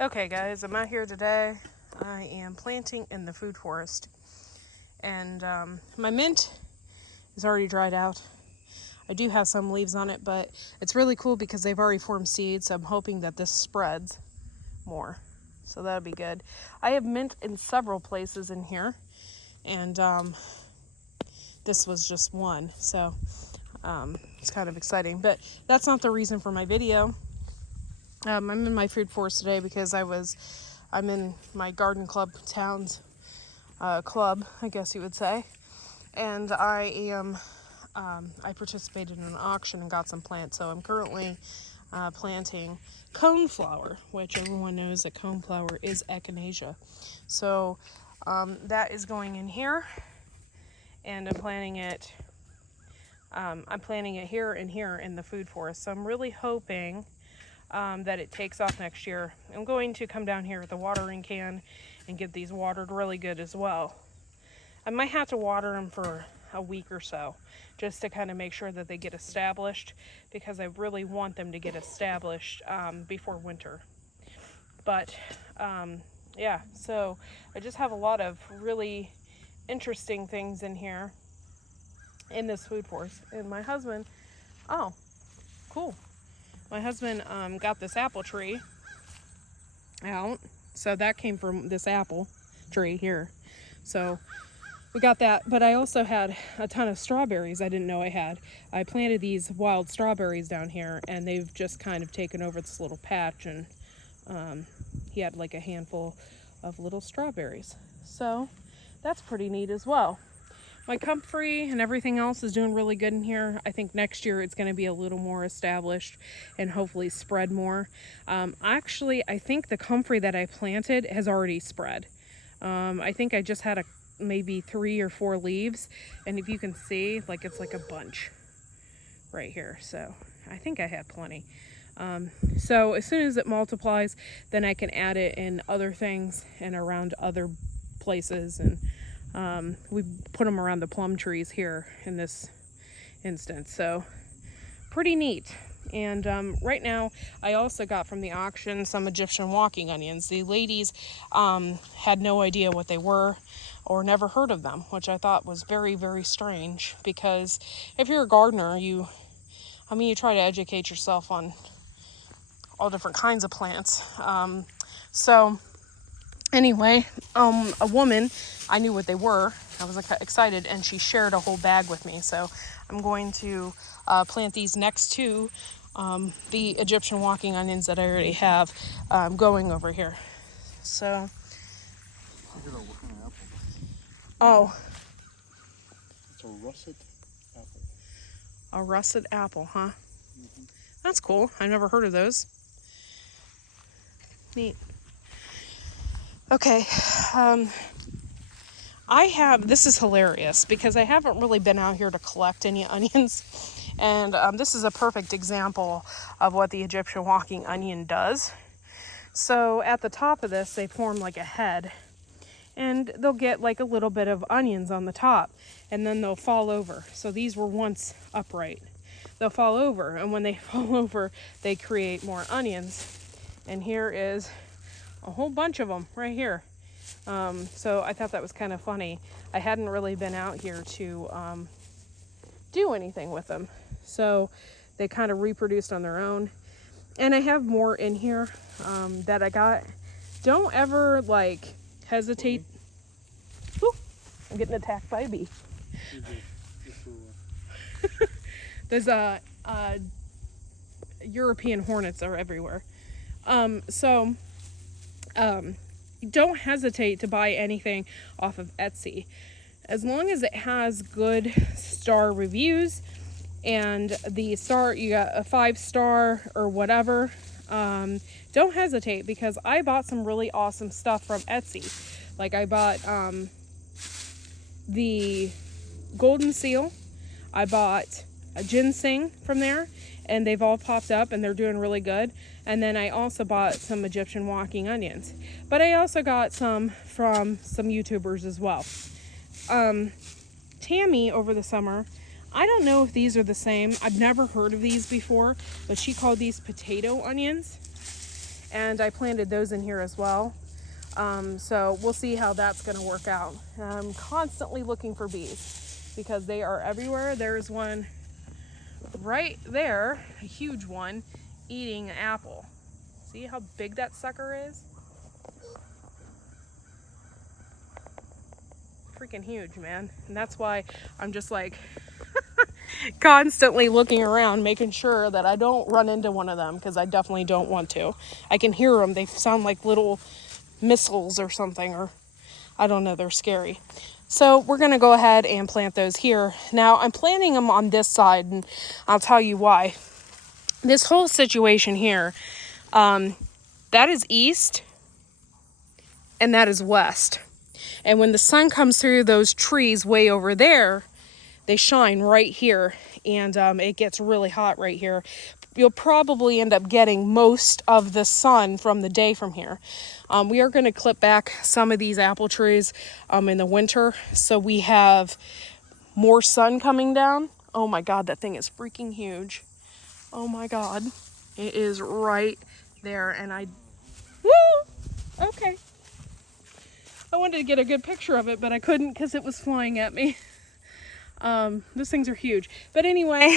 Okay guys, I'm out here today. I am planting in the food forest. And my mint is already dried out. I do have some leaves on it, but it's really cool because they've already formed seeds, so I'm hoping that this spreads more. So that'll be good. I have mint in several places in here, and this was just one, so it's kind of exciting. But that's not the reason for my video. I'm in my food forest today because I'm in my garden club town's club, I guess you would say, and I participated in an auction and got some plants. So I'm currently planting coneflower, which everyone knows that coneflower is echinacea. So that is going in here, and I'm planting it. I'm planting it here and here in the food forest. So I'm really hoping that it takes off next year. I'm going to come down here with a watering can and get these watered really good as well. I might have to water them for a week or so just to kind of make sure that they get established, because I really want them to get established before winter. But yeah, so I just have a lot of really interesting things in here in this food forest. And my husband, oh, cool. My husband got this apple tree out. So that came from this apple tree here. So we got that, but I also had a ton of strawberries I didn't know I had. I planted these wild strawberries down here, and they've just kind of taken over this little patch, and he had like a handful of little strawberries. So that's pretty neat as well. My comfrey and everything else is doing really good in here. I think next year it's going to be a little more established and hopefully spread more. Actually, I think the comfrey that I planted has already spread. I think I just had maybe 3 or 4 leaves, and if you can see, like, it's like a bunch right here. So I think I had plenty. So as soon as it multiplies, then I can add it in other things and around other places, and we put them around the plum trees here in this instance. So pretty neat. And right now I also got from the auction some Egyptian walking onions. The ladies had no idea what they were or never heard of them, which I thought was very, very strange, because if you're a gardener, you try to educate yourself on all different kinds of plants. So anyway, a woman, I knew what they were. I was excited, and she shared a whole bag with me. So I'm going to plant these next to the Egyptian walking onions that I already have going over here. So, oh, it's a russet apple. A russet apple, huh? Mm-hmm. That's cool. I've never heard of those. Neat. Okay, this is hilarious because I haven't really been out here to collect any onions, and this is a perfect example of what the Egyptian walking onion does. So at the top of this, they form like a head, and they'll get like a little bit of onions on the top, and then they'll fall over. So these were once upright. They'll fall over, and when they fall over, they create more onions. And here is a whole bunch of them right here. So I thought that was kind of funny. I hadn't really been out here to do anything with them. So they kind of reproduced on their own. And I have more in here that I got. Don't ever hesitate. Ooh, I'm getting attacked by a bee. There's European hornets are everywhere. Don't hesitate to buy anything off of Etsy. As long as it has good star reviews, and the star, you got a 5-star or whatever, don't hesitate, because I bought some really awesome stuff from Etsy. Like I bought the golden seal, I bought a ginseng from there, and they've all popped up and they're doing really good. And then I also bought some Egyptian walking onions, but I also got some from some YouTubers as well. Tammy over the summer, I don't know if these are the same. I've never heard of these before, but she called these potato onions. and I planted those in here as well. So we'll see how that's going to work out. I'm constantly looking for bees because they are everywhere. There's one right there, a huge one, eating an apple. See how big that sucker is? Freaking huge, man. And that's why I'm just like constantly looking around, making sure that I don't run into one of them, because I definitely don't want to. I can hear them. They sound like little missiles or something, or I don't know. They're scary. So we're going to go ahead and plant those here. Now I'm planting them on this side, and I'll tell you why. This whole situation here, that is east and that is west. And when the sun comes through those trees way over there, they shine right here, and it gets really hot right here. You'll probably end up getting most of the sun from the day from here. We are going to clip back some of these apple trees in the winter, so we have more sun coming down. Oh my God, that thing is freaking huge. Oh my God, it is right there, and woo, okay. I wanted to get a good picture of it, but I couldn't because it was flying at me. Those things are huge. But anyway,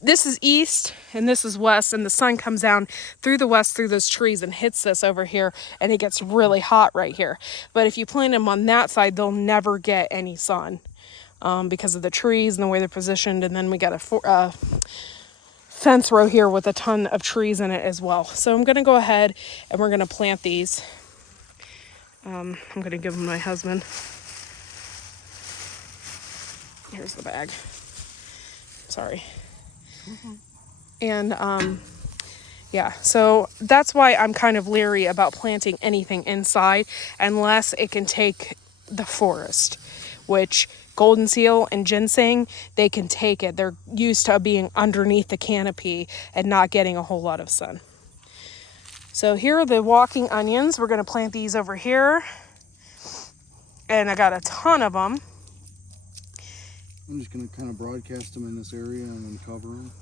this is east and this is west, and the sun comes down through the west through those trees and hits this over here, and it gets really hot right here. But if you plant them on that side, they'll never get any sun because of the trees and the way they're positioned. And then we got a fence row here with a ton of trees in it as well. So I'm going to go ahead and we're going to plant these. I'm going to give them to my husband. Here's the bag. Sorry. And yeah, so that's why I'm kind of leery about planting anything inside unless it can take the forest, which golden seal and ginseng, they can take it. They're used to being underneath the canopy and not getting a whole lot of sun. So here are the walking onions. We're going to plant these over here. And I got a ton of them. I'm just going to kind of broadcast them in this area and then cover them.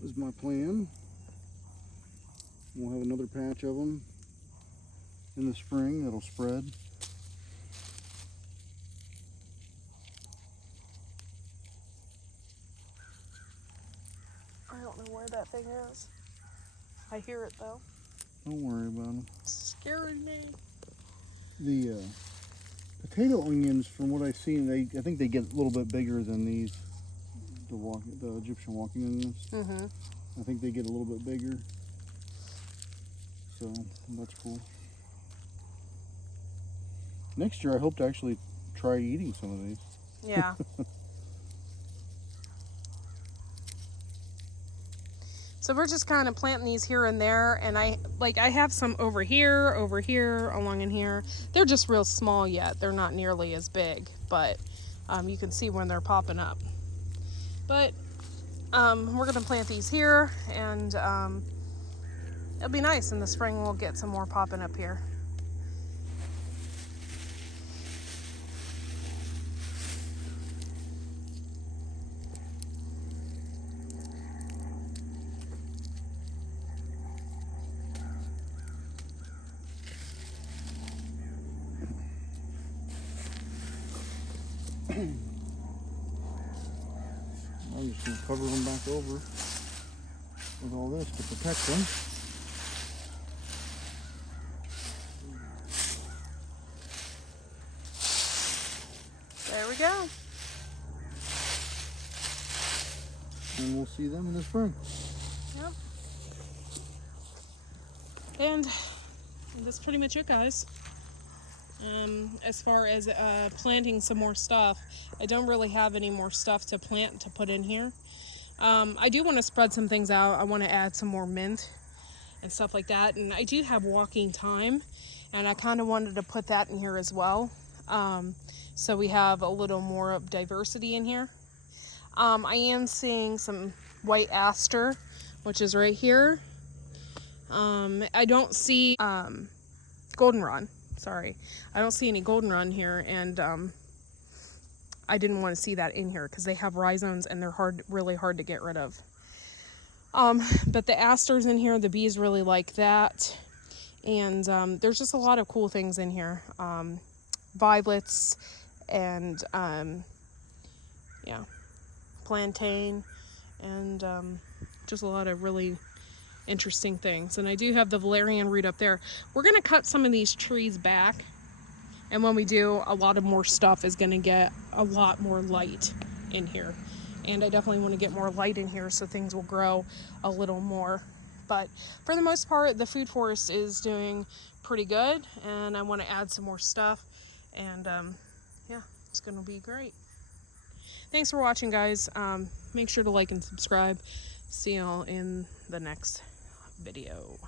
This is my plan. We'll have another patch of them in the spring that'll spread. I don't know where that thing is. I hear it though. Don't worry about them. It's scaring me. The potato onions, from what I've seen, I think they get a little bit bigger than these, the Egyptian walking onions. Mm-hmm. I think they get a little bit bigger, so that's cool. Next year, I hope to actually try eating some of these. Yeah. So we're just kind of planting these here and there, and I have some over here, along in here. They're just real small yet. They're not nearly as big, but you can see when they're popping up. But we're gonna plant these here, and it'll be nice. In the spring, we'll get some more popping up here. I'm just going to cover them back over with all this to protect them. There we go. And we'll see them in the spring. Yep. And that's pretty much it, guys. As far as planting some more stuff, I don't really have any more stuff to plant to put in here. I do want to spread some things out. I want to add some more mint and stuff like that. And I do have walking thyme, and I kind of wanted to put that in here as well. So we have a little more of diversity in here. I am seeing some white aster, which is right here. I don't see goldenrod. Sorry, I don't see any goldenrod here, and I didn't want to see that in here because they have rhizomes and they're really hard to get rid of. But the asters in here, the bees really like that. And there's just a lot of cool things in here. Violets and yeah, plantain, and just a lot of really interesting things. And I do have the valerian root up there. We're going to cut some of these trees back, and when we do, a lot of more stuff is going to get a lot more light in here. And I definitely want to get more light in here so things will grow a little more. But for the most part, the food forest is doing pretty good, and I want to add some more stuff, and yeah, it's going to be great. Thanks for watching, guys. Make sure to like and subscribe. See y'all in the next video.